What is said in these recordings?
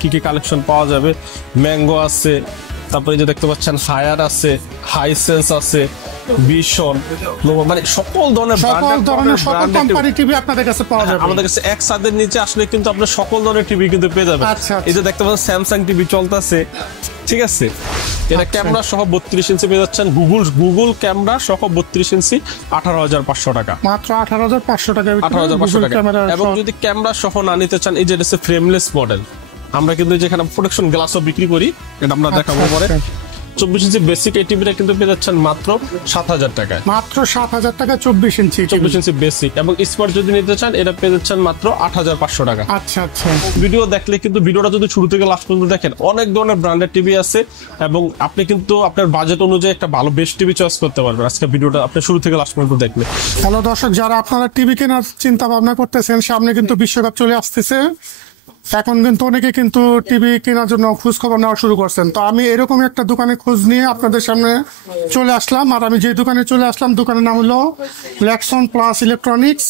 কি কি কালেকশন পাওয়া যাবে। ম্যাঙ্গো আছে, তারপরে যে দেখতে পাচ্ছেন হায়ার আছে, হাইসেন্স আছে, ভিশন, মানে সকল ধরনের কোম্পানি টিভি আপনাদের কাছে পাওয়া যাবে। আমাদের কাছে এক ছাদের নিচে আসলে কিন্তু আপনার সকল ধরনের টিভি কিন্তু পেয়ে যাবেন। এই যে দেখতে পাচ্ছেন স্যামসাং টিভি চলতেছে, ঠিক আছে। এটা ক্যামেরা সহ 32 ইঞ্চি পেয়ে যাচ্ছেন, গুগল ক্যামেরা সহ 32 ইঞ্চি 18,500 টাকা, মাত্র 18,500 টাকা। 18,500 টাকা। এবং যদি ক্যামেরা সহ না নিতে চান, এই যে এটা ফ্রেমলেস মডেল, আমরা কিন্তু যেখানে প্রোটেকশন গ্লাসও বিক্রি করি, এটা আমরা দেখাবো পরে। 24 ইঞ্চি বেসিক এই টিভিটা কিন্তু পেয়ে যাচ্ছেন মাত্র 7,000 টাকায়। মাত্র 7,000 টাকা 24 ইঞ্চি বেসিক। এবং স্মার্ট যদি নিতে চান, এটা পেয়ে যাচ্ছেন মাত্র 8,500 টাকা। আচ্ছা আচ্ছা। ভিডিও দেখলে কিন্তু ভিডিওটা যদি শুরু থেকে লাস্ট পর্যন্ত দেখেন, অনেক ধরনের ব্র্যান্ডের টিভি আছে এবং আপনি কিন্তু আপনার বাজেট অনুযায়ী একটা ভালো বেস্ট টিভি চয়েস করতে পারবেন আজকে ভিডিওটা আপনি শুরু থেকে লাস্ট পর্যন্ত দেখলে। হ্যালো দর্শক, যারা আপনারা টিভি কেনার চিন্তা ভাবনা করতেছেন, সামনে কিন্তু বিশ্বকাপ চলে আসতেছে, এখন কিন্তু অনেকে কিন্তু টিভি কেনার জন্য খোঁজ খবর নেওয়া শুরু করছেন। তো আমি এরকম একটা দোকানে খোঁজ নিয়ে আপনাদের সামনে চলে আসলাম। আর আমি যে দোকানে চলে আসলাম, দোকানের নাম হলো ল্যাকসন প্লাস ইলেকট্রনিক্স।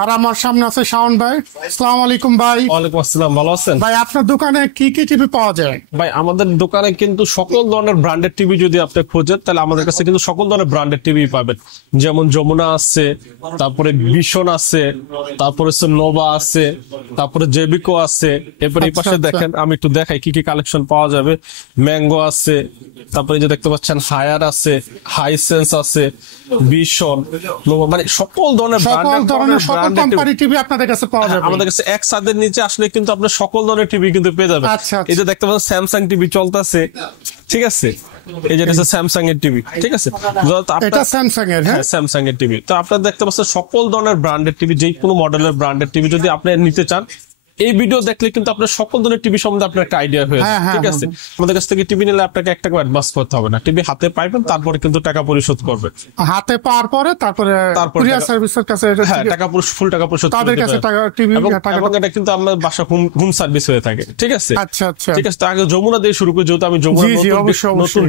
আর আমার সামনে আছে শাওন ভাই। আসসালামু আলাইকুম ভাই। ওয়ালাইকুম আসসালাম, ভালো আছেন ভাই? আপনার দোকানে কি কি টিভি পাওয়া যায়? ভাই আমাদের দোকানে কিন্তু সকল ধরনের ব্র্যান্ডেড টিভি যদি আপনি খোঁজেন, তাহলে আমাদের কাছে কিন্তু সকল ধরনের ব্র্যান্ডেড টিভি পাবেন। যেমন যমুনা আছে, তারপরে ভিশন আছে, তারপরে নোভা আছে, তারপরে জেবিকো আছে। এরপরে এই পাশে দেখেন, আমি একটু দেখাই কি কি কালেকশন পাওয়া যাবে। ম্যাঙ্গো আছে, তারপরে যে দেখতে পাচ্ছেন হায়ার আছে, হাইসেন্স আছে, ভিশন, মানে সকল ধরনের কোম্পানি টিভি আপনাদের কাছে পাওয়া যাবে। আমাদের কাছে এক ছাদের নিচে আসলে কিন্তু আপনার সকল ধরনের টিভি কিন্তু পেয়ে যাবেন। এই যে দেখতে পাচ্ছেন স্যামসাং টিভি চলতেছে, ঠিক আছে। এই যে স্যামসাং এর টিভি, ঠিক আছে। এটা স্যামসাং এর, হ্যাঁ স্যামসাং এর টিভি। তো আপনারা দেখতে পাচ্ছেন সকল ধরনের ব্র্যান্ডের টিভি, যে কোনো মডেলের ব্র্যান্ডের টিভি যদি আপনি নিতে চান, এই ভিডিও দেখলে কিন্তু আপনার সকল ধরনের টিভি সম্বন্ধে আপনার একটা আইডিয়া হয়ে যাবে, ঠিক আছে। আমাদের কাছ থেকে টিভি নিলে আপনাকে 1 টাকা অ্যাডভান্স করতে হবে না, টিভি হাতে পাইবেন, তারপরে কিন্তু টাকা পরিশোধ করবেন। হাতে পাওয়ার পরে তারপরে কুরিয়ার সার্ভিসের কাছে টাকা ফুল টাকা পরিশোধ তাদের কাছে টাকা টিভি এবং এটা কিন্তু আমাদের বাসা হোম সার্ভিস হয়ে থাকে, ঠিক আছে। আচ্ছা আচ্ছা, ঠিক আছে। তো আগে যমুনা দিয়ে শুরু করি, যেহেতু আমি যমুনা নতুন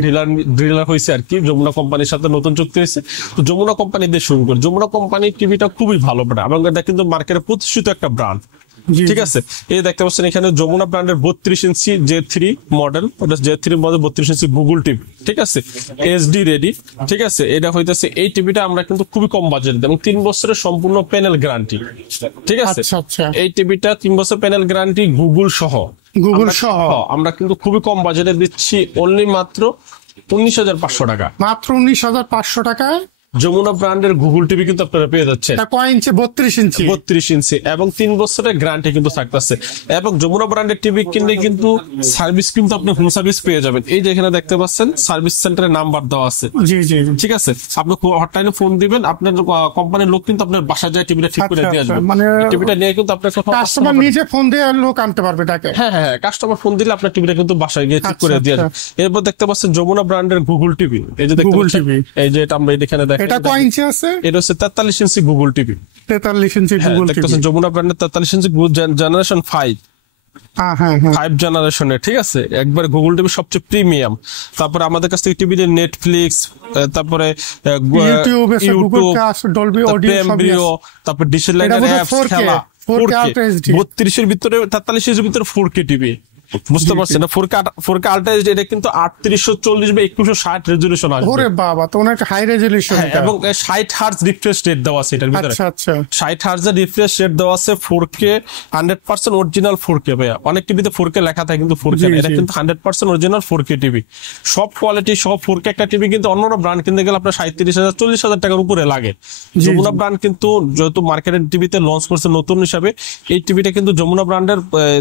ডিলার হয়েছে আর কি, যমুনা কোম্পানির সাথে নতুন চুক্তি হয়েছে। তো যমুনা কোম্পানি দিয়ে শুরু করি। যমুনা কোম্পানির টিভিটা খুবই ভালো ব্র্যান্ড এবং এটা কিন্তু মার্কেটে প্রতিষ্ঠিত একটা ব্র্যান্ড, ঠিক আছে। এই দেখতে পাচ্ছেন এখানে যমুনা ব্র্যান্ডের 32 ইঞ্চি J3 মডেল, ওটা J3 মডেল 32 ইঞ্চি গুগল টিভি, ঠিক আছে, HD রেডি, ঠিক আছে। এটা হইতেছে এই টিভিটা আমরা কিন্তু খুবই কম বাজেট এবং 3 বছরের সম্পূর্ণ প্যানেল গ্যারান্টি, ঠিক আছে। এই টিভিটা 3 বছর প্যানেল গ্যারান্টি গুগল সহ আমরা কিন্তু খুবই কম বাজেটে দিচ্ছি, অনলি মাত্র 19,500 টাকা। মাত্র 19,500 টাকায় যমুনা ব্র্যান্ডের গুগল টিভি কিন্তু আপনারা পেয়ে যাচ্ছেন। 32 ইঞ্চি এবং 3 বছরের গ্যারান্টি কিন্তু থাকতেছে। এবং যমুনা ব্র্যান্ডের টিভি কিনলে কিন্তু সার্ভিস কিন্তু আপনি হোম সার্ভিস পেয়ে যাবেন। এই যে এখানে দেখতে পাচ্ছেন সার্ভিস সেন্টারের নাম্বার দেওয়া আছে, ঠিক আছে। আপনি হটলাইনে ফোন দিবেন, আপনার কোম্পানির লোক কিন্তু আপনার বাসায় যায় টিভিটা ঠিক করে দিয়ে আসবে। মানে টিভিটা নিয়ে কিন্তু আপনার কাস্টমার নিজে ফোন দিয়ে লোক আনতে পারবে তাকে। হ্যাঁ, কাস্টমার ফোন দিলে আপনার টিভিটা কিন্তু বাসায় গিয়ে ঠিক করে দিয়ে আসবে। এরপর দেখতে পাচ্ছেন যমুনা ব্র্যান্ডের গুগল টিভি, এই যে দেখতে পাচ্ছেন, এই যে এটা আমরা এখানে দেখেন, এটা কয় ইঞ্চি আছে? এটা হচ্ছে 43 ইঞ্চি গুগল টিভি। 43 ইঞ্চি গুগল টিভি দেখতেছেন যমুনা ব্র্যান্ডের 43 ইঞ্চি জেনারেশন 5 জেনারেশনের, ঠিক আছে। একবার গুগল টিভি সবচেয়ে প্রিমিয়াম। তারপরে আমাদের কাছ থেকে টিভিতে নেটফ্লিক্স, তারপরে ইউটিউব, ডলবি অডিও, তারপর ডিজিটাল অ্যাপস, খেলা 32 এর ভিতরে 43 এর ভিতরে 4K টিভি, বুঝতে পারছেন না। 4K আল্ট্রা এইচডি, এটা কিন্তু 3840 বা 2160 রেজোলিউশন আসবে। ওরে বাবা, তো অনেক হাই রেজোলিউশন। এবং 60 হার্জ রিফ্রেশ রেট দেওয়া আছে এটার ভিতরে। আচ্ছা, 60 হার্জের রিফ্রেশ রেট দেওয়া আছে। 4K 100% original 4K। ভাইয়া অনেক টিভিতে 4K লেখা থাকে কিন্তু 4K না, এটা কিন্তু 100% অরিজিনাল 4K টিভি। সব কোয়ালিটি সব 4K একটা টিভি কিন্তু অন্যান্য ব্র্যান্ড কিনতে গেলে আপনার 37,000 40,000 টাকার উপরে লাগে। যমুনা ব্র্যান্ড কিন্তু যেহেতু মার্কেটের টিভিতে লঞ্চ করছে নতুন হিসাবে, এই টিভিটা কিন্তু যমুনা ব্র্যান্ডের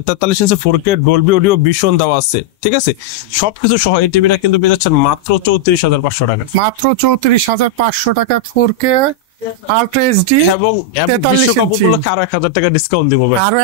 43 ইঞ্চি 4K ডলবি অডিও ভিশন দেওয়া আছে, ঠিক আছে। সবকিছু সহ এই টিভিটা কিন্তু পেয়ে যাচ্ছেন মাত্র 34,500 টাকা। মাত্র 34,500 টাকা 4K আল্ট্রা এইচডি এবং বিশ্বকাপ উপলক্ষে আরো 1,000 টাকা ডিসকাউন্ট দিব। আরো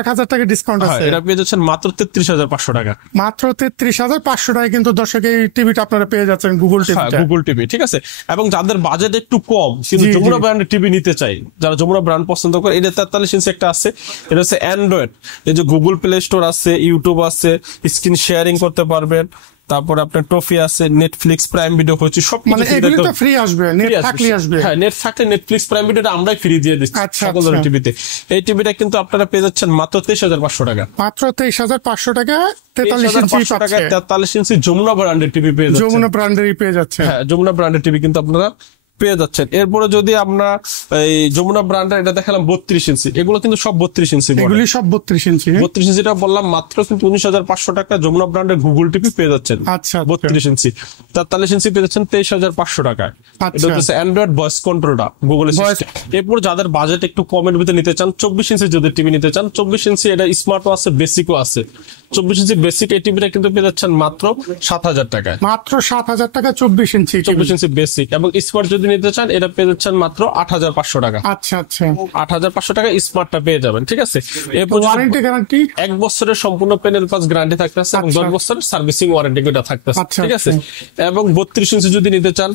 1,000 টাকা ডিসকাউন্ট আছে। এটা পেয়ে যাচ্ছেন মাত্র 33,500 টাকা। মাত্র 33,500 টাকায় কিন্তু দর্শক এই টিভিটা আপনারা পেয়ে যাচ্ছেন, গুগল টিভি, ঠিক আছে। এবং যাদের বাজেট একটু কম কিন্তু যমুনা ব্র্যান্ডের টিভি নিতে চাই, যারা যমুনা ব্র্যান্ড পছন্দ করে, এটা 43 ইঞ্চি একটা আছে। এটা হচ্ছে অ্যান্ড্রয়েড, এই যে গুগল প্লে স্টোর আছে, ইউটিউব আছে, স্ক্রিন শেয়ারিং করতে পারবেন, তারপর আপনার ট্রফি আছে, নেটফ্লিক্স, প্রাইম ভিডিও হচ্ছে মানে এগুলো তো ফ্রি আসবে, নেট থাকলে আসবে। হ্যাঁ, নেট থাকলে নেটফ্লিক্স, প্রাইম ভিডিওটা আমরাই ফ্রি দিয়ে দিচ্ছি সকল ধরনের টিভিতে। এই টিভিটা কিন্তু আপনারা পেয়ে যাচ্ছেন মাত্র 23,500 টাকা। মাত্র 23,500 টাকা 43 ইঞ্চি 43 ইঞ্চি যমুনা ব্র্যান্ডের টিভি পেয়ে যাচ্ছেন। যমুনা ব্র্যান্ডেরই পেয়ে যাচ্ছে। হ্যাঁ, যমুনা ব্র্যান্ডের টিভি কিন্তু আপনারা পেয়ে যাচ্ছেন। এরপরে যদি আমরা এই যমুনা ব্র্যান্ডের এটা দেখালাম 32 ইঞ্চি, এগুলো কিন্তু সব 32 ইঞ্চি, এগুলি সব 32 ইঞ্চি। 32 ইঞ্চিটা বললাম মাত্র কিন্তু 19,500 টাকা যমুনা ব্র্যান্ডের গুগল টিভি পেয়ে যাচ্ছেন। আচ্ছা, 32 ইঞ্চি 43 ইঞ্চি পেয়ে যাচ্ছেন 23,500 টাকায়। এটা হচ্ছে অ্যান্ড্রয়েড ভয়েস কন্ট্রোলটা গুগলের সিস্টেম। এরপর যাদের বাজেট একটু কমের ভিতরে নিতে চান, 24 ইঞ্চি যদি টিভি নিতে চান, 24 ইঞ্চি এটা স্মার্টও আছে, বেসিকও আছে। 24 ইঞ্চি বেসিক এই টিভিটা কিন্তু পেয়ে যাচ্ছেন মাত্র 7,000 টাকায়। মাত্র 7,000 টাকা 24 ইঞ্চি। 24 ইঞ্চি বেসিক এবং স্মার্ট যদি নিতে চান এটা পেয়ে যাচ্ছেন মাত্র 8,500 টাকা। আচ্ছা আচ্ছা, 8,500 টাকা স্মার্টটা পেয়ে যাবেন, ঠিক আছে। এরপর ওয়ারেন্টি গ্যারান্টি 1 বছরের সম্পূর্ণ প্যানেল পাস গ্যারান্টি থাকতেছে এবং 10 বছরের সার্ভিসিং ওয়ারেন্টি এটা থাকতেছে, ঠিক আছে। এবং 32 ইঞ্চি যদি নিতে চান,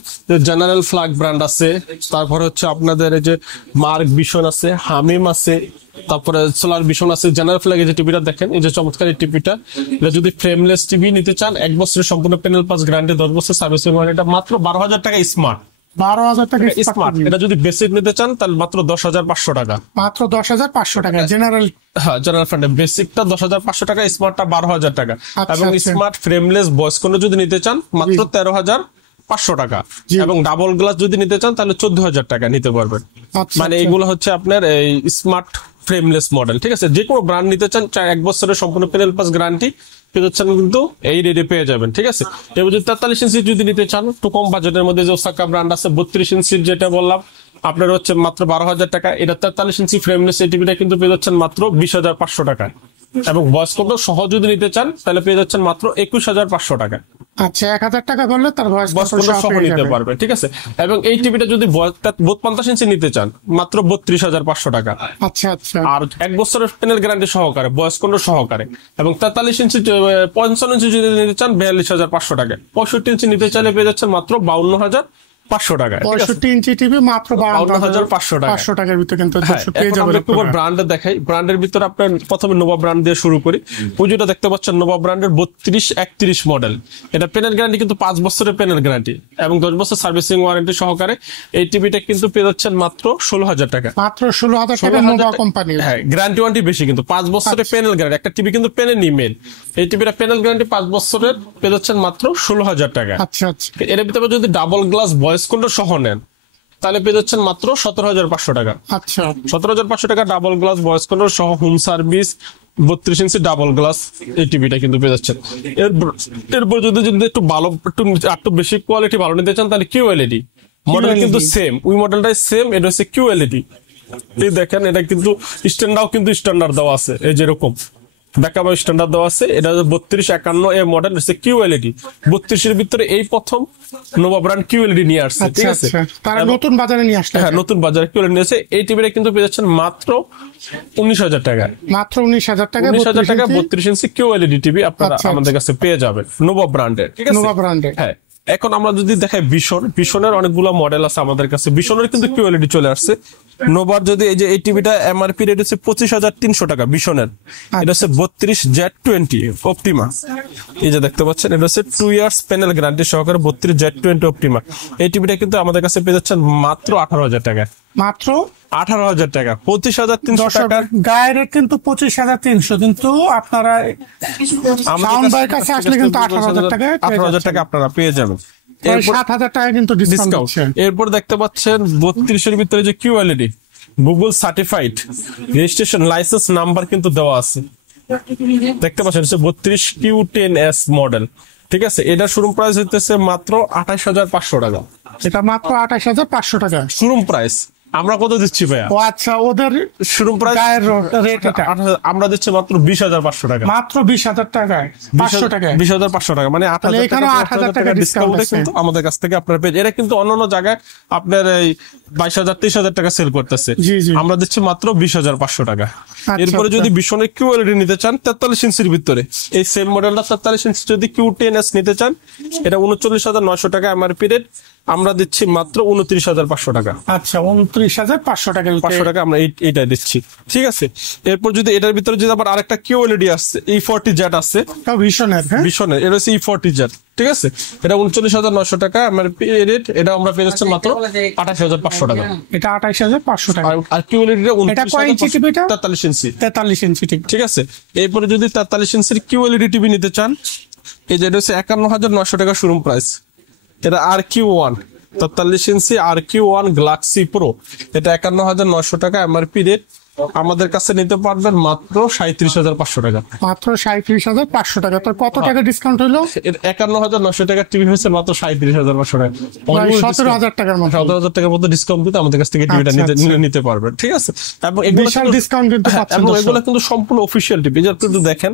জেনারেল ফ্ল্যাগ ব্র্যান্ড আছে, তারপর হচ্ছে আপনাদের এই যে মার্ক ভিশন আছে, হামিম আছে, তারপরে সোলার ভিশন আছে। জেনারেল ফ্ল্যাগের যে টিভিটা দেখেন, এই যে চমৎকার এই টিভিটা, এটা যদি ফ্রেমলেস টিভি নিতে চান, 1 বছরের সম্পূর্ণ প্যানেল পাস গ্যারান্টি, 10 বছর সার্ভিসিং ওয়ারেন্টি, মাত্র 12,000 টাকা স্মার্ট। 12,000 টাকা স্মার্ট। এটা যদি বেসিক নিতে চান তাহলে মাত্র 10,500 টাকা। মাত্র 10,500 টাকা জেনারেল। হ্যাঁ, জেনারেল ফ্রেন্ড বেসিকটা 10,500 টাকা, স্মার্টটা 12,000 টাকা। এবং স্মার্ট ফ্রেমলেস ভয়েস কন্ট্রোল যদি নিতে চান মাত্র 13,500 টাকা। এবং ডাবল গ্লাস যদি নিতে চান তাহলে 14,000 টাকা নিতে পারবেন। মানে এইগুলো হচ্ছে আপনার এই স্মার্ট ফ্রেমলেস মডেল, ঠিক আছে। যে কোনো ব্র্যান্ড নিতে চান, 1 বছরের সম্পূর্ণ প্যানেল পাস গ্যারান্টি পেয়ে যাচ্ছেন কিন্তু এই রেটে পেয়ে যাবেন, ঠিক আছে। এবার যদি 43 ইঞ্চি যদি নিতে চান, একটু কম বাজেটের মধ্যে যে ওসাকা ব্র্যান্ড আছে 32 ইঞ্চির যেটা বললাম আপনার হচ্ছে মাত্র 12,000 টাকা। এটা 43 ইঞ্চি ফ্রেমলেস এই টিভিটা কিন্তু পেয়ে যাচ্ছেন মাত্র 20,500 টাকায়। এবং ভয়েস কন্ট্রোল সহ যদি নিতে চান তাহলে পেয়ে যাচ্ছেন মাত্র 21,500 টাকা। আচ্ছা, 1,000 টাকা করলে তার ভয়েস কন্ট্রোল সহ নিতে পারবে, ঠিক আছে। এবং এই টিভিটা যদি 50 ইঞ্চি নিতে চান মাত্র 32,500 টাকা। আচ্ছা আচ্ছা। আর 1 বছরের প্যানেল গ্যারান্টি সহকারে, ভয়েস কন্ট্রোল সহকারে। এবং 43 ইঞ্চি 55 ইঞ্চি যদি নিতে চান 42,500 টাকা। 65 ইঞ্চি নিতে চাইলে পেয়ে যাচ্ছেন মাত্র 52,500 টাকা। 65 ইঞ্চি টিভি মাত্র 52,500 টাকা। 500 টাকার ভিতরে কিন্তু পেয়ে যাবেন। একটু ব্র্যান্ড দেখাই, ব্র্যান্ডের ভিতরে আপনার প্রথমে নোভা ব্র্যান্ড দিয়ে শুরু করি। পুজোটা দেখতে পাচ্ছেন নোভা ব্র্যান্ডের 3231 মডেল। এটা প্যানেল গ্যারান্টি কিন্তু 5 বছরের প্যানেল গ্যারান্টি এবং 10 বছর সার্ভিসিং ওয়ারেন্টি সহকারে। এই টিভিটা কিন্তু পেয়ে যাচ্ছেন মাত্র 16,000 টাকা। মাত্র 16,000 টাকা নোভা কোম্পানি। হ্যাঁ, গ্যারান্টি ওয়ারেন্টি বেশি কিন্তু 5 বছরের প্যানেল গ্যারান্টি। একটা টিভি কিন্তু প্যানেল নিমেল, এই টিভিটা প্যানেল গ্যারান্টি 5 বছরের পেয়ে যাচ্ছেন মাত্র 16,000 টাকা। আচ্ছা আচ্ছা। এর ভিতরে যদি ডাবল গ্লাস ভয়েস কন্ট্রোল সহ নেন তাহলে পেয়ে যাচ্ছেন মাত্র 17,500 টাকা। আচ্ছা, 17,500 টাকা ডাবল গ্লাস ভয়েস কন্ট্রোল সহ হোম সার্ভিস 32 ইঞ্চি ডাবল গ্লাস এই টিভিটা কিন্তু পেয়ে যাচ্ছেন। এরপর যদি একটু ভালো একটু বেশি কোয়ালিটি ভালো নিতে চান তাহলে QLED মডেল কিন্তু সেম, ওই মডেলটাই সেম। এটা হচ্ছে QLED। এই দেখেন, এটা কিন্তু স্ট্যান্ডার্ড কিন্তু স্ট্যান্ডার্ড দেওয়া আছে, এই যেরকম ব্যাকআপ স্ট্যান্ডার্ড দেওয়া আছে। এটা 3251 এর মডেল হচ্ছে QLED। 32 এর ভিতরে এই প্রথম নোভা ব্র্যান্ড QLED নিয়ে আসছে, ঠিক আছে। তারা নতুন বাজারে নিয়ে আসছে। হ্যাঁ, নতুন বাজারে QLED নিয়ে আসছে। এই টিভিটা কিন্তু পেয়ে যাচ্ছেন মাত্র 19,000 টাকা। মাত্র 19,000 টাকা। 19,000 টাকা 32 ইঞ্চি QLED টিভি আপনারা আমাদের কাছে পেয়ে যাবেন নোভা ব্র্যান্ডের, ঠিক আছে। নোভা ব্র্যান্ডের। হ্যাঁ, এখন আমরা যদি দেখাই ভিশনের অনেকগুলো মডেল আছে আমাদের কাছে। ভিশনের কিন্তু QLED চলে আসছে। নোভার যদি এই যে এই টিভিটা MRP রেট হচ্ছে 25,300 টাকা ভিশনের। এটা হচ্ছে 32Z20 অপটিমা। এই যে দেখতে পাচ্ছেন, এটা হচ্ছে 2 ইয়ার্স প্যানেল গ্যারান্টি সহকারে 32Z20 অপটিমা। এই টিভিটা কিন্তু আমাদের কাছে পেয়ে যাচ্ছেন মাত্র 18,000 টাকা। মাত্র 18,000 টাকা। 25,300 টাকা গায়ের রেট কিন্তু 25,300, কিন্তু আপনারা আমাদের কাছে আসলে কিন্তু 18,000 টাকা 18,000 টাকা আপনারা পেয়ে যাবেন। 7,000 টাকা কিন্তু ডিসকাউন্ট। এরপর দেখতে পাচ্ছেন 32 এর ভিতরে যে QLED Google certified registration licence number কিন্তু দেওয়া আছে, দেখতে পাচ্ছেন 32 Q10S মডেল, ঠিক আছে। এটা শোরুম প্রাইস হইতেছে মাত্র 28,500 টাকা। এটা মাত্র 28,500 টাকা শোরুম প্রাইস। আমরা কত দিচ্ছি ভাইয়া? ও আচ্ছা, ওদের শোরুম প্রাইস রেট আমরা দিচ্ছি মাত্র 20,500 টাকা। মাত্র 20,000 টাকা 500 টাকা 20,500 টাকা, মানে 8,000 টাকা ডিসকাউন্ট কিন্তু আমাদের কাছ থেকে আপনারা পেয়ে। এরা কিন্তু অন্যান্য জায়গায় আপনার এই 22,000 23,000 টাকা সেল করতেছে, আমরা দিচ্ছি মাত্র 20,500 টাকা। এরপরে যদি ভিশনের QLED নিতে চান 43 ইঞ্চির ভিতরে, এই সেম মডেলটা 43 ইঞ্চি যদি Q10S নিতে চান, এটা 39,900 টাকা MRP রেট। আমরা দিচ্ছি মাত্র 29,500 টাকা। আচ্ছা, 29,500 টাকা। 500 টাকা আমরা এইটা দিচ্ছি, ঠিক আছে। এরপর যদি এটার ভিতরে যদি আবার আরেকটা QLED আসছে, E40Z আছে ভিশনের, ভিশনের, এটা হচ্ছে E40Z, ঠিক আছে। এটা 39,900 টাকা আমার রেট। এটা আমরা পেয়ে যাচ্ছি মাত্র 28,500 টাকা। এটা 28,500 টাকা। আর QLED এটা কয় ইঞ্চি টিভি? 43 ইঞ্চি। 43 ইঞ্চি টিভি, ঠিক আছে। এরপরে যদি 43 ইঞ্চির QLED টিভি নিতে চান, এই যে এটা হচ্ছে 51,900 টাকা শোরুম প্রাইস। এটা RQ1 43 ইঞ্চি RQ1 গ্যালাক্সি প্রো, এটা 51,900 টাকা এমআরপি রেট। আমাদের কাছে নিতে পারবেন মাত্র 37,500 টাকা। মাত্র 37,500 টাকা। তো কত টাকা ডিসকাউন্ট হলো? 51,900 টাকা টিভি হয়েছে মাত্র 37,500 টাকা। 17,000 টাকার মতো, 17,000 টাকার মতো ডিসকাউন্ট দিতে আমাদের কাছ থেকে টিভিটা নিতে পারবেন, ঠিক আছে। এবং এগুলো ডিসকাউন্ট কিন্তু পাচ্ছেন। এবং এগুলো কিন্তু সম্পূর্ণ অফিসিয়াল টিভি, যা কিন্তু দেখেন,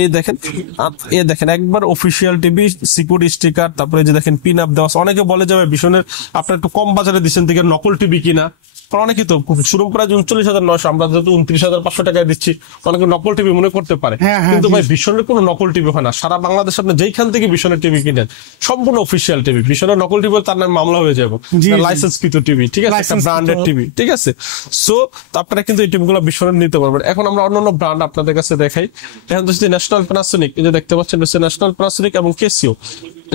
এই দেখেন একবার অফিসিয়াল টিভি, সিকিউরিটি স্টিকার, তারপরে যে দেখেন পিন আপ দেওয়া। অনেকে বলে যাবে ভীষণের আপনার একটু কম বাজারে দিচ্ছেন থেকে নকল টিভি কিনা, অনেকে তো শোরুম প্রাইস 39,900, আমরা যেহেতু 29,500 টাকায় দিচ্ছি, অনেকে নকল টিভি মনে করতে পারে। কিন্তু ভাই ভীষণের কোনো নকল টিভি হয় না। সারা বাংলাদেশে আপনি যেইখান থেকে ভীষণের টিভি কিনেন সম্পূর্ণ অফিসিয়াল টিভি। ভীষণের নকল টিভি তার নামে মামলা হয়ে যাবে, লাইসেন্সকৃত টিভি, ঠিক আছে, একটা ব্র্যান্ডেড টিভি, ঠিক আছে। সো আপনারা কিন্তু এই টিভিগুলো ভীষণের নিতে পারবেন। এখন আমরা অন্যান্য ব্র্যান্ড আপনাদের কাছে দেখাই। এখন তো ন্যাশনাল প্যানাসোনিক, এই যে দেখতে পাচ্ছেন ন্যাশনাল প্যানাসোনিক এবং কেসিও।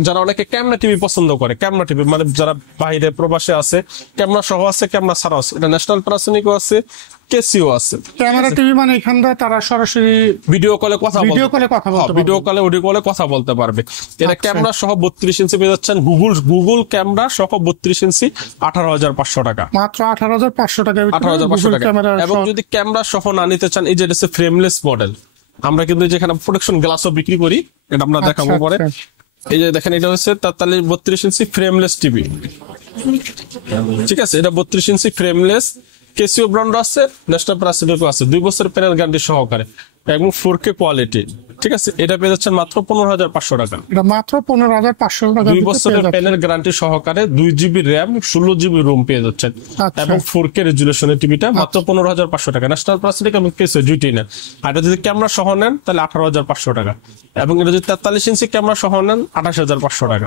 যারা অনেকে ক্যামেরা টিভি পছন্দ করে, ক্যামেরা টিভি মানে যারা বাইরে প্রবাসে আছে, ক্যামেরা সহ আছে, ক্যামেরা ছাড়াও আছে, এটা ন্যাশনাল প্যানাসোনিকও আছে, কেসিও আছে। ক্যামেরা টিভি মানে এখানটা তারা সরাসরি ভিডিও কলে কথা বলতে পারবে। এটা ক্যামেরা সহ 32 ইঞ্চি পেয়ে যাচ্ছেন, গুগল ক্যামেরা সহ 32 ইঞ্চি 18,500 টাকা। মাত্র 18,500 টাকা। 18,500 টাকা। এবং যদি ক্যামেরা সহ না নিতে চান, এই যে এটা ফ্রেমলেস মডেল, আমরা কিন্তু যেখানে প্রোটেকশন গ্লাসও বিক্রি করি, এটা আমরা দেখাবো পরে। এই যে দেখেন, এটা হচ্ছে 32 ইঞ্চি ফ্রেমলেস টিভি, ঠিক আছে। এটা 32 ইঞ্চি ফ্রেমলেস, কেসিও ব্র্যান্ড আছে, ন্যাশনাল প্যানাসোনিকও আছে, 2 বছরের প্যানেল গ্যারান্টি সহকারে এবং 4K কোয়ালিটি, ঠিক আছে। এটা পেয়ে যাচ্ছেন মাত্র 15,500 টাকা। এটা মাত্র 15,500 টাকা। 2 বছরের প্যানেল গ্যারান্টি সহকারে 2GB র্যাম, 16GB রুম পেয়ে যাচ্ছেন এবং 4K রেজুলেশনের টিভিটা মাত্র 15,500 টাকা। ন্যাশনাল প্যানাসোনিক এবং কেসিও দুইটাই নেন। আর এটা যদি ক্যামেরা সহ নেন তাহলে 18,500 টাকা। এবং এটা যদি 43 ইঞ্চি ক্যামেরা সহ নেন 28,500 টাকা।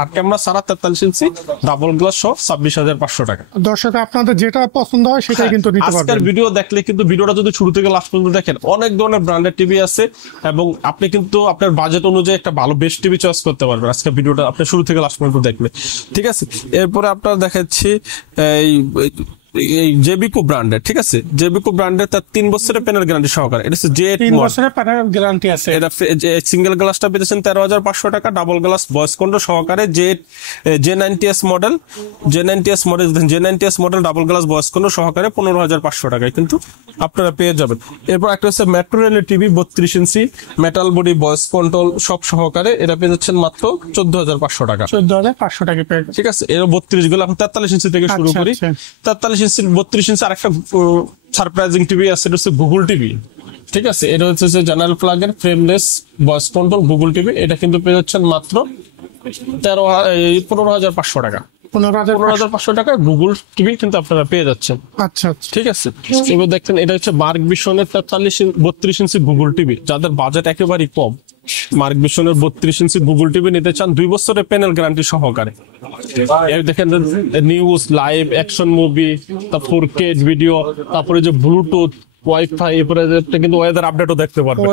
আর ক্যামেরা ছাড়া 43 ইঞ্চি ডাবল গ্লাস সহ 26,500 টাকা। দর্শক আপনাদের যেটা পছন্দ হয় সেটাই কিন্তু নিতে পারবেন। আজকের ভিডিও দেখলে কিন্তু ভিডিওটা যদি শুরু থেকে লাস্ট পর্যন্ত দেখেন, অনেক ধরনের ব্র্যান্ডেড টিভি আছে এবং আপনি কিন্তু আপনার বাজেট অনুযায়ী একটা ভালো বেস্ট টিভি চয়েস করতে পারবেন আজকের ভিডিওটা আপনি শুরু থেকে লাস্ট পর্যন্ত দেখলে, ঠিক আছে। এরপরে আপনার দেখাচ্ছি এই জেবিকো ব্র্যান্ডের, ঠিক আছে। জেবিকো ব্র্যান্ডের তার 3 বছরের প্যানেল গ্যারান্টি সহকারে। এটা হচ্ছে 3 বছরের প্যানেল গ্যারান্টি আছে। এটা সিঙ্গেল গ্লাসটা পেয়েছেন 13,500 টাকা, ডাবল গ্লাস ভয়েস কন্ট্রোল সহকারে। J90S model, J90S model double glass voice control সহকারে 15,500 টাকায় কিন্তু আপনারা পেয়ে যাবেন। এরপর একটা হচ্ছে মেট্রো রেলের টিভি 32 ইঞ্চি মেটাল বডি ভয়েস কন্ট্রোল সব সহকারে, এটা পেয়ে যাচ্ছেন মাত্র 14,500 টাকা। 14,500 টাকা পেয়ে, ঠিক আছে। এর 32 গুলো এখন 43 ইঞ্চি থেকে শুরু করি। 43 ইঞ্চি 32 ইঞ্চি আরেকটা সারপ্রাইজিং টিভি আছে, এটা হচ্ছে গুগল টিভি, ঠিক আছে। এটা হচ্ছে জেনারেল প্লাগের frameless voice control Google TV, এটা কিন্তু পেয়ে যাচ্ছেন মাত্র 15,500 টাকা। 15,500 টাকা গুগল টিভি কিন্তু আপনারা পেয়ে যাচ্ছেন। আচ্ছা, ঠিক আছে। এবার দেখছেন, এটা হচ্ছে মার্ক ভিশনের 32 ইঞ্চি গুগল টিভি, যাদের বাজেট একেবারেই কম, মার্ক ভিশনের 32 ইঞ্চি গুগল টিভি নিতে চান 2 বছরের প্যানেল গ্যারান্টি সহকারে। দেখেন নিউজ, লাইভ, অ্যাকশন মুভি, তারপর 4K ভিডিও, তারপরে যে ব্লুটুথ, ওয়াইফাই, এরপরে কিন্তু ওয়েদার আপডেটও দেখতে পারবেন,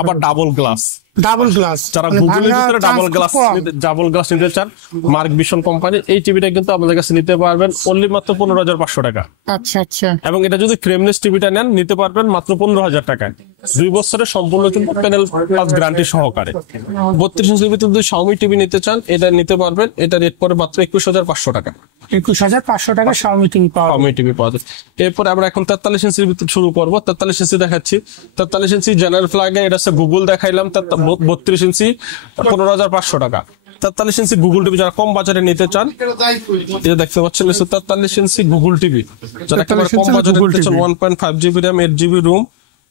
আবার ডাবল গ্লাস। যারা গুগলের ভিতরে ডাবল গ্লাস নিতে চান, মার্ক ভিশন কোম্পানি এই টিভিটা কিন্তু আমাদের কাছে নিতে পারবেন অনলি মাত্র 15,500 টাকা। আচ্ছা। এবং এটা যদি ফ্রেমলেস টিভিটা নেন নিতে পারবেন মাত্র 15,000 টাকায়, 2 বছরের সম্পূর্ণ কিন্তু প্যানেল প্লাস গ্যারান্টি সহকারে। 32 ইঞ্চির ভিতরে যদি শাওমি টিভি নিতে চান এটা নিতে পারবেন, এটা রেট পড়ে মাত্র 21,500 টাকা। 21,500 টাকা শাওমি টিভি পাওয়া যায়। এরপরে আমরা এখন 43 ইঞ্চির ভিতরে শুরু করবো। 43 ইঞ্চি দেখাচ্ছি। 43 ইঞ্চি জেনারেল ফ্ল্যাগে, এটা হচ্ছে গুগল দেখাইলাম 32 ইঞ্চি 15,500 টাকা। 43 ইঞ্চি গুগল টিভি যারা কম বাজারে নিতে চান, এটা দেখতে পাচ্ছেন 43 ইঞ্চি গুগল টিভি যারা একেবারে কম বাজারে নিতে চান, 1.5GB RAM, 8GB room,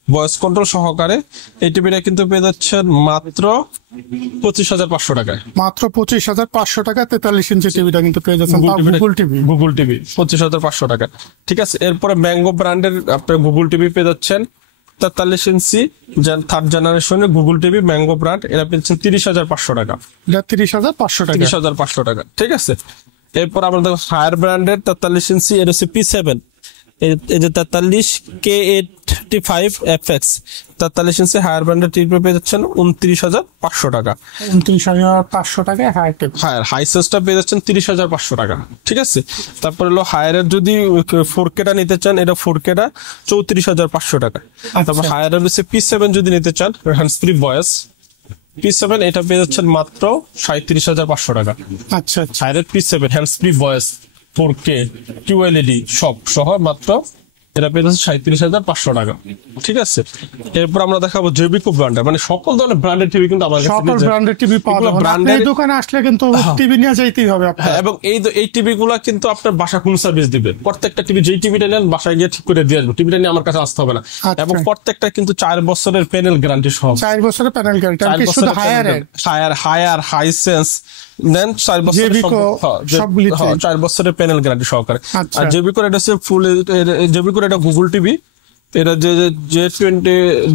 voice control সহকারে এই টিভিটা কিন্তু পেয়ে যাচ্ছেন মাত্র 25,500 টাকায়। মাত্র 25,500 টাকা 43 ইঞ্চি টিভিটা কিন্তু পেয়ে যাচ্ছেন গুগল টিভি 25,500 টাকা। ঠিক আছে। এরপরে ম্যাঙ্গো ব্র্যান্ডের আপনার গুগল টিভি পেয়ে যাচ্ছেন 43 ইঞ্চি থার্ড জেনারেশনের গুগল টিভি ম্যাঙ্গো ব্র্যান্ড, এটা পেয়েছেন 30,500 টাকা। এটা 30,500 টাকা। 30,500 টাকা, ঠিক আছে। এরপর আমরা দেখো হায়ার ব্র্যান্ডের 43 ইঞ্চি, এটা হচ্ছে P7, এই যে 43 K85 FX 43 ইঞ্চি হায়ার ব্র্যান্ডের টিভি পেয়ে যাচ্ছেন 29,500 টাকা। 29,500 টাকায় হাইটেক। হায়ার হাই সাইজটা পেয়ে যাচ্ছেন 30,500 টাকা, ঠিক আছে। তারপর হলো হায়ারের যদি 4K টা নিতে চান, এটা 4K টা 34,500 টাকা। তারপর হায়ারের হচ্ছে P7 যদি নিতে চান হ্যান্ডস ফ্রি ভয়েস P7, এটা পেয়ে যাচ্ছেন মাত্র 37,500 টাকা। আচ্ছা, হায়ারের P7 hands free voice 4K QLED সব সহ মাত্র এটা পেয়ে যাচ্ছে 37,500 টাকা, ঠিক আছে। এরপর আমরা দেখাবো জেবিকো ব্র্যান্ডের, মানে সকল ধরনের ব্র্যান্ডের টিভি কিন্তু আমাদের কাছে সকল ব্র্যান্ডের টিভি পাওয়া যাবে। ব্র্যান্ডের দোকানে আসলে কিন্তু টিভি নিয়ে যাইতেই হবে আপনার। এবং এই টিভি গুলা কিন্তু আপনার বাসা হোম সার্ভিস দিবে। প্রত্যেকটা টিভি, যেই টিভিটা নেন বাসায় গিয়ে ঠিক করে দিয়ে আসবে, টিভিটা নিয়ে আমার কাছে আসতে হবে না। এবং প্রত্যেকটা কিন্তু 4 বছরের প্যানেল গ্যারান্টি সহ। 4 বছরের প্যানেল গ্যারান্টি। আর শুধু হায়ার হাইসেন্স দেন 4 বছরের 4 বছরের প্যানেল গ্যারান্টি সহকারে। আর জেবিকোর এটা হচ্ছে ফুল, জেবিকোর এটা গুগল টিভি, এটা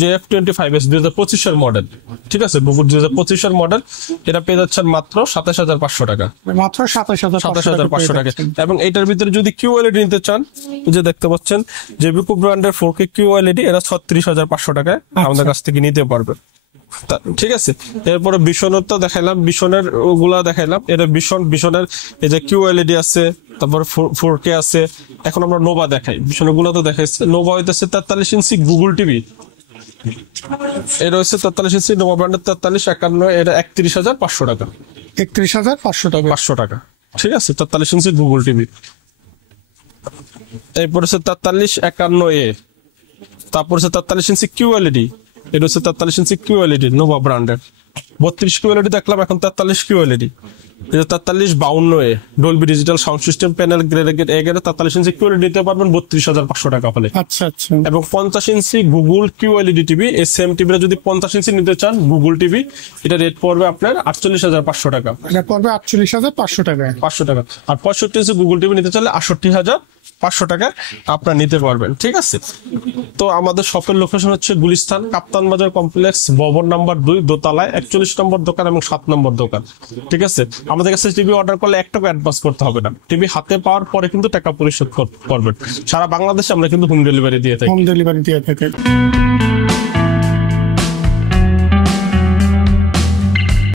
JF25S 2025 এর মডেল, ঠিক আছে। গুগল 2025 এর মডেল, এটা পেয়ে যাচ্ছেন মাত্র 27,500 টাকা। মাত্র 27,500 টাকা। এবং এটার ভিতরে যদি QLED নিতে চান, যে দেখতে পাচ্ছেন জেবিকো ব্র্যান্ডের 4K QLED, এটা 36,500 টাকায় আমাদের কাছ থেকে নিতে পারবে, ঠিক আছে। এরপরে বিশনের তো দেখাইলাম, বিশনের ওগুলা দেখাইলাম। এটা বিশনের এই যে QLED আছে, তারপর 4K আছে। এখন আমরা নোভা দেখাই, বিশনের গুলো তো দেখাইছে। নোভা হইতেছে 43 ইঞ্চি গুগল টিভি, এটা হচ্ছে 43 ইঞ্চি নোভা ব্র্যান্ডের 4351, এটা 31,500 টাকা। 31,500 টাকা, 500 টাকা, ঠিক আছে। 43 ইঞ্চি গুগল টিভি। এরপর হচ্ছে 4351A, তারপর হচ্ছে 43 ইঞ্চি QLED, এটা হচ্ছে 43 ইঞ্চি QLED নোভা ব্র্যান্ডের। 32 QLED দেখলাম, এখন 43 QLED। এটা 4352A Dolby digital sound system panel grade A grade 43 inch QLED নিতে পারবেন 32,500 টাকা হলে। আচ্ছা। এবং 50 ইঞ্চি গুগল QLED টিভি, এই সেম টিভিটা যদি 50 ইঞ্চি নিতে চান গুগল টিভি, এটা রেট পড়বে আপনার 48,500 টাকা। এটা পড়বে 48,500 টাকা। 500 টাকা। আর 65 ইঞ্চি গুগল টিভি নিতে চাইলে 68,500 টাকা আপনারা নিতে পারবেন, ঠিক আছে। তো আমাদের শপের লোকেশন হচ্ছে গুলিস্তান কাপ্তান বাজার কমপ্লেক্স, ভবন নাম্বার 2, দোতলায় 41 নম্বর দোকান এবং 7 নম্বর দোকান, ঠিক আছে। আমাদের কাছে টিভি অর্ডার করলে 1 টাকা অ্যাডভান্স করতে হবে না, টিভি হাতে পাওয়ার পরে কিন্তু টাকা পরিশোধ করবেন। সারা বাংলাদেশে আমরা কিন্তু হোম ডেলিভারি দিয়ে থাকি।